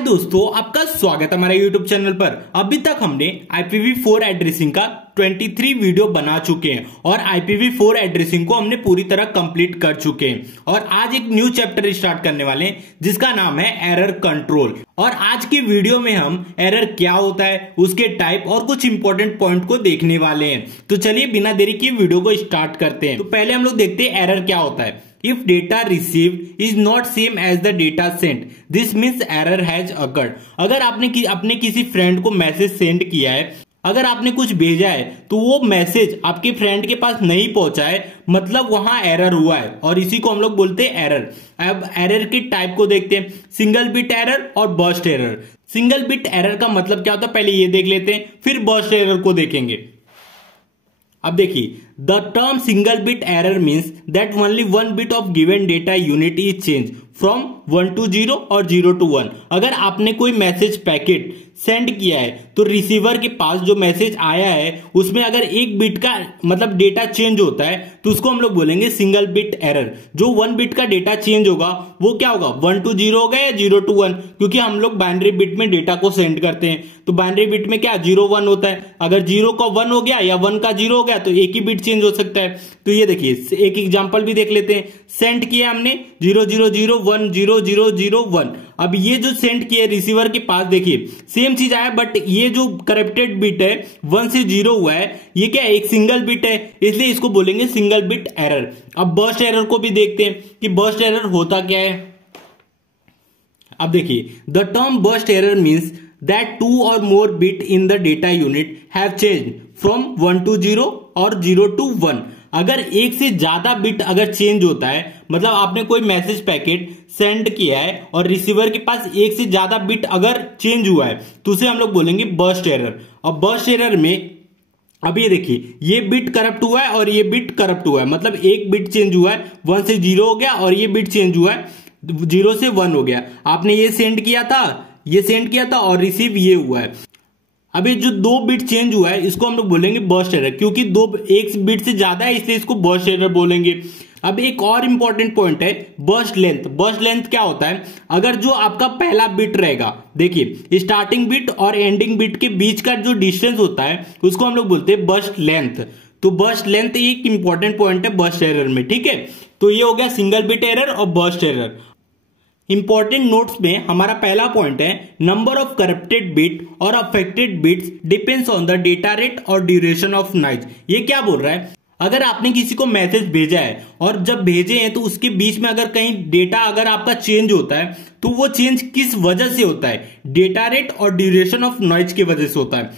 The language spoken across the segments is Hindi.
दोस्तों, आपका स्वागत है हमारे YouTube चैनल पर। अभी तक हमने IPv4 एड्रेसिंग का 23 वीडियो बना चुके हैं और IPv4 एड्रेसिंग को हमने पूरी तरह कंप्लीट कर चुके हैं और आज एक न्यू चैप्टर स्टार्ट करने वाले हैं जिसका नाम है एरर कंट्रोल। और आज की वीडियो में हम एरर क्या होता है, उसके टाइप और कुछ इंपॉर्टेंट पॉइंट को देखने वाले हैं। तो चलिए बिना देरी के वीडियो को स्टार्ट करते हैं। तो पहले हम लोग देखते हैं एरर क्या होता है। If data received is not same as the data sent, this means error has occurred। अगर आपने अपने किसी फ्रेंड को मैसेज सेंड किया है, अगर आपने कुछ भेजा है तो वो मैसेज आपके फ्रेंड के पास नहीं पहुंचा है, मतलब वहां एरर हुआ है और इसी को हम लोग बोलते हैं एरर। अब एरर के टाइप को देखते हैं, सिंगल बिट एरर और burst error. Single bit error का मतलब क्या होता है पहले ये देख लेते हैं, फिर बर्स्ट एरर को देखेंगे। अब देखिए, the term single bit error means that only one bit of given data unit is change from 1 to 0 और 0 to 1। अगर आपने कोई मैसेज पैकेट सेंड किया है तो रिसीवर के पास जो मैसेज आया है उसमें अगर एक बिट का मतलब डेटा चेंज होता है तो उसको हम लोग बोलेंगे सिंगल बिट एरर। जो 1 बिट का डेटा चेंज होगा वो क्या होगा, 1 to 0 होगा या 0 to 1, क्योंकि हम लोग बाइनरी बिट में डेटा को सेंड करते हैं। तो बाइनरी बिट में क्या 0 1 होता है। अगर 0 का 1 हो गया या 1 का 0 हो गया तो एक ही बिट चेंज हो सकता है। तो ये देखिए एक एग्जांपल भी देख लेते हैं। सेंड किया हमने 0 0 0 1 0 0 0 1। अब ये जो सेंड किया रिसीवर के पास देखिए सेम चीज आया, बट ये जो करप्टेड बिट है 1 से 0 हुआ है, ये क्या है, एक सिंगल बिट है, इसलिए इसको बोलेंगे सिंगल बिट एरर। अब बर्स्ट एरर को भी देखते हैं कि बर्स्ट एरर होता क्या है। अब देखिए, the term burst error means that 2 or more bit in the data unit have changed from 1 to 0 और 0 to 1। अगर एक से ज्यादा बिट अगर चेंज होता है, मतलब आपने कोई मैसेज पैकेट सेंड किया है और रिसीवर के पास एक से ज्यादा बिट अगर चेंज हुआ है तो उसे हम लोग बोलेंगे बर्स्ट एरर। और बर्स्ट एरर में अब ये देखिए ये बिट करप्ट हुआ है और ये बिट करप्ट हुआ है, मतलब एक बिट चेंज हुआ है, 1 से 0 हो गया और ये बिट चेंज हुआ है 0 से 1 हो गया। आपने ये सेंड किया था और रिसीव ये हुआ है। अब ये जो 2 बिट चेंज हुआ है इसको हम लोग बोलेंगे बर्स्ट एरर, क्योंकि एक बिट से ज्यादा है इसलिए इसको बर्स्ट एरर बोलेंगे। अब एक और इंपॉर्टेंट पॉइंट है बर्स्ट लेंथ। बर्स्ट लेंथ क्या होता है, अगर जो आपका पहला बिट रहेगा, देखिए स्टार्टिंग बिट और एंडिंग बिट के बीच का जो डिस्टेंस होता है उसको हम लोग बोलते हैं बर्स्ट लेंथ। तो बर्स्ट लेंथ एक इंपॉर्टेंट पॉइंट है बर्स्ट एरर में, ठीक है। तो ये हो गया सिंगल बिट एरर और बर्स्ट एरर। इंपॉर्टेंट नोट्स में हमारा पहला पॉइंट है नंबर ऑफ करप्टेड बिट और affected bits depends on the data rate और ड्यूरेशन ऑफ नॉइज। ये क्या बोल रहा है, अगर आपने किसी को मैसेज भेजा है और जब भेजे हैं तो उसके बीच में अगर कहीं डेटा अगर आपका चेंज होता है तो वो चेंज किस वजह से होता है, डेटा रेट और ड्यूरेशन ऑफ नॉइज की वजह से होता है।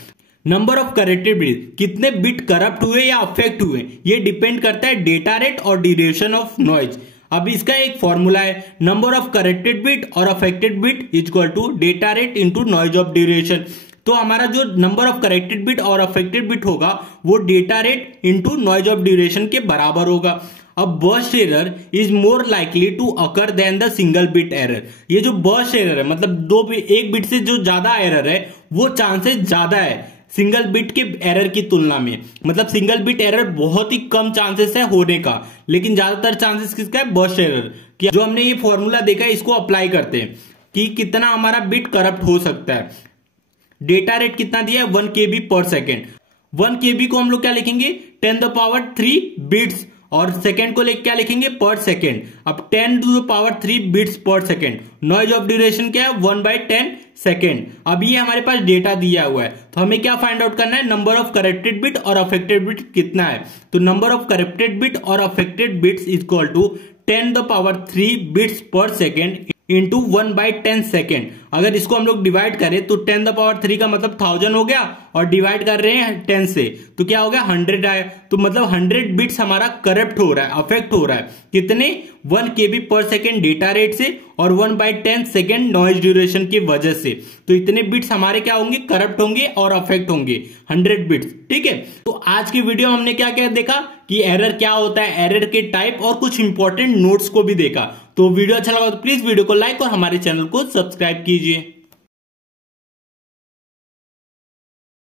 नंबर ऑफ करप्टेड बिट, कितने बिट करप्ट हुए या अफेक्ट हुए, ये डिपेंड करता है डेटा रेट और ड्यूरेशन ऑफ नॉइज। अब इसका एक फॉर्मूला है, नंबर ऑफ करेक्टेड बिट और affected bit equal to data rate into noise of duration. तो हमारा जो नंबर ऑफ करेक्टेड बिट और अफेक्टेड बिट होगा वो data rate into noise of duration के बराबर होगा। अब burst error is more likely to occur than the single bit error. ये जो बर्स्ट एरर है मतलब एक बिट से जो ज्यादा एरर है वो चांसेस ज्यादा है सिंगल बिट के एरर की तुलना में। मतलब सिंगल बिट एरर बहुत ही कम चांसेस है होने का, लेकिन ज्यादातर चांसेस किसका है, बर्स्ट एरर। जो हमने ये फॉर्मूला देखा है इसको अप्लाई करते हैं कि कितना हमारा बिट करप्ट हो सकता है। डेटा रेट कितना दिया है 1 KB पर सेकेंड। 1 KB को हम लोग क्या लिखेंगे 10³ बिट्स और सेकेंड को क्या लिखेंगे पर सेकेंड। अब 10³ bits per second. Noise of duration क्या है 1/10 सेकेंड। अब ये हमारे पास डेटा दिया हुआ है तो हमें क्या फाइंड आउट करना है, नंबर ऑफ करेक्टेड बिट और अफेक्टेड बिट कितना है। तो नंबर ऑफ करेक्टेड बिट और affected bits equal to 10³ bits per second into 1/10 second. अगर इसको हम लोग डिवाइड करें तो 10³ का मतलब 1000 हो गया और डिवाइड कर रहे हैं 10 से तो क्या हो गया 100 आया। तो मतलब 100 बिट्स हमारा करप्ट हो रहा है, अफेक्ट हो रहा है। कितने 1 KB पर सेकेंड डेटा रेट से और 1/10 सेकेंड नॉइज ड्यूरेशन की वजह से। तो इतने बिट्स हमारे क्या होंगे, करप्ट होंगे और अफेक्ट होंगे 100 बिट्स, ठीक है। तो आज की वीडियो में हमने क्या क्या देखा कि एरर क्या होता है, एरर के टाइप और कुछ इंपॉर्टेंट नोट्स को भी देखा। तो वीडियो अच्छा लगा तो प्लीज वीडियो को लाइक और हमारे चैनल को सब्सक्राइब कीजिए।